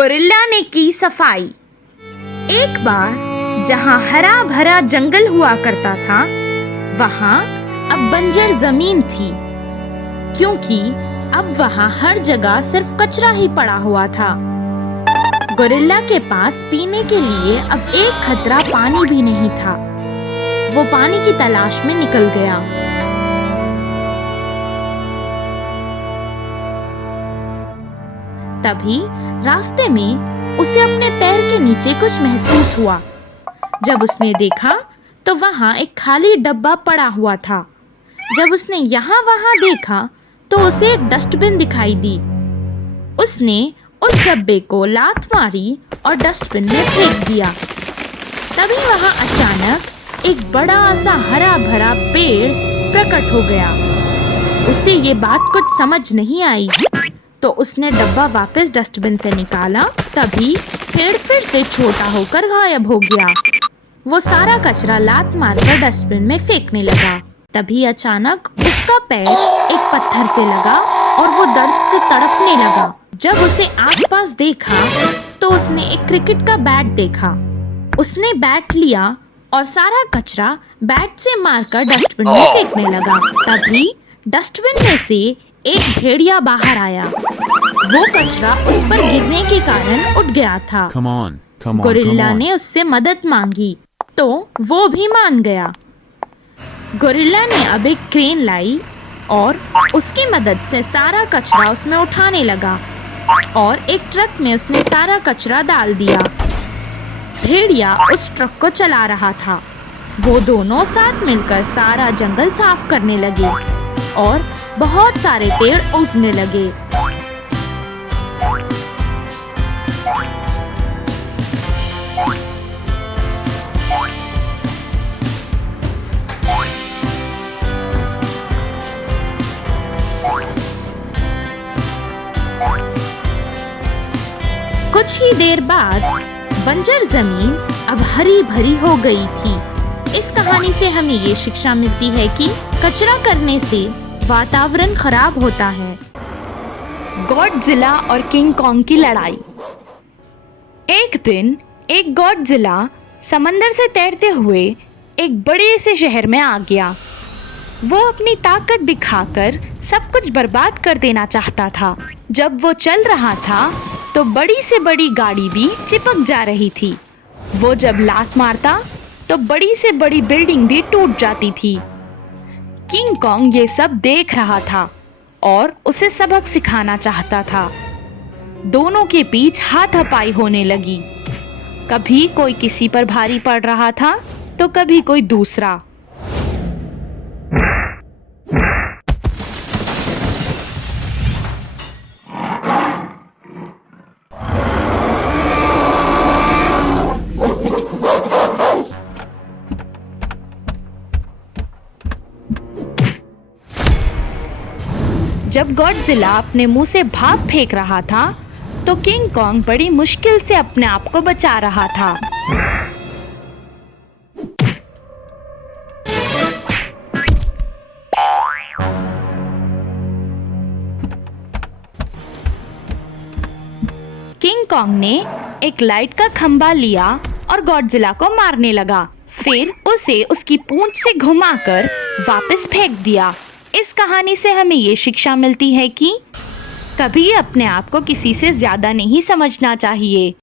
Gorilla ने की सफाई। एक बार जहाँ हरा भरा जंगल हुआ करता था, वहाँ अब बंजर जमीन थी, क्योंकि अब वहाँ हर जगह सिर्फ कचरा ही पड़ा हुआ था। गोरिल्ला के पास पीने के लिए अब एक खतरा पानी भी नहीं था। वो पानी की तलाश में निकल गया। तभी रास्ते में उसे अपने पैर के नीचे कुछ महसूस हुआ। जब उसने देखा तो वहाँ एक खाली डब्बा पड़ा हुआ था। जब उसने यहाँ वहाँ देखा तो उसे एक डस्टबिन दिखाई दी। उसने उस डब्बे को लात मारी और डस्टबिन में फेंक दिया। तभी वहाँ अचानक एक बड़ा सा हरा भरा पेड़ प्रकट हो गया। उसे ये बात कुछ समझ नहीं आई, तो उसने डब्बा वापस डस्टबिन से निकाला। तभी पेड़ फिर से छोटा होकर गायब हो गया। वो सारा कचरा लात मारकर डस्टबिन में फेंकने लगा। तभी अचानक उसका पैर एक पत्थर से लगा और वो दर्द से तड़पने लगा। जब उसे आसपास देखा तो उसने एक क्रिकेट का बैट देखा। उसने बैट लिया और सारा कचरा बैट से मारकर डस्टबिन में फेंकने लगा। तभी डस्टबिन में से एक भेड़िया बाहर आया। वो कचरा उस पर गिरने के कारण उठ गया था। गोरिल्ला ने उससे मदद मांगी तो वो भी मान गया। गोरिल्ला ने अब एक क्रेन लाई और उसकी मदद से सारा कचरा उसमें उठाने लगा और एक ट्रक में उसने सारा कचरा डाल दिया। भेड़िया उस ट्रक को चला रहा था। वो दोनों साथ मिलकर सारा जंगल साफ करने लगे और बहुत सारे पेड़ उगने लगे। कुछ ही देर बाद बंजर जमीन अब हरी भरी हो गई थी। इस कहानी से हमें ये शिक्षा मिलती है कि कचरा करने से वातावरण खराब होता है। गॉडजिला और किंग कॉन्ग की लड़ाई। एक दिन एक गॉडजिला समंदर से तैरते हुए एक बड़े से शहर में आ गया। वो अपनी ताकत दिखाकर सब कुछ बर्बाद कर देना चाहता था। जब वो चल रहा था तो बड़ी से बड़ी गाड़ी भी चिपक जा रही थी। वो जब लात मारता तो बड़ी से बड़ी बिल्डिंग भी टूट जाती थी। किंग कॉन्ग ये सब देख रहा था और उसे सबक सिखाना चाहता था। दोनों के बीच हाथापाई होने लगी। कभी कोई किसी पर भारी पड़ रहा था तो कभी कोई दूसरा। जब गॉडजिला अपने मुंह से भाप फेंक रहा था तो किंग कॉन्ग बड़ी मुश्किल से अपने आप को बचा रहा था। किंग कॉन्ग ने एक लाइट का खंभा लिया और गॉडजिला को मारने लगा। फिर उसे उसकी पूंछ से घुमाकर वापस फेंक दिया। इस कहानी से हमें ये शिक्षा मिलती है कि कभी अपने आप को किसी से ज्यादा नहीं समझना चाहिए।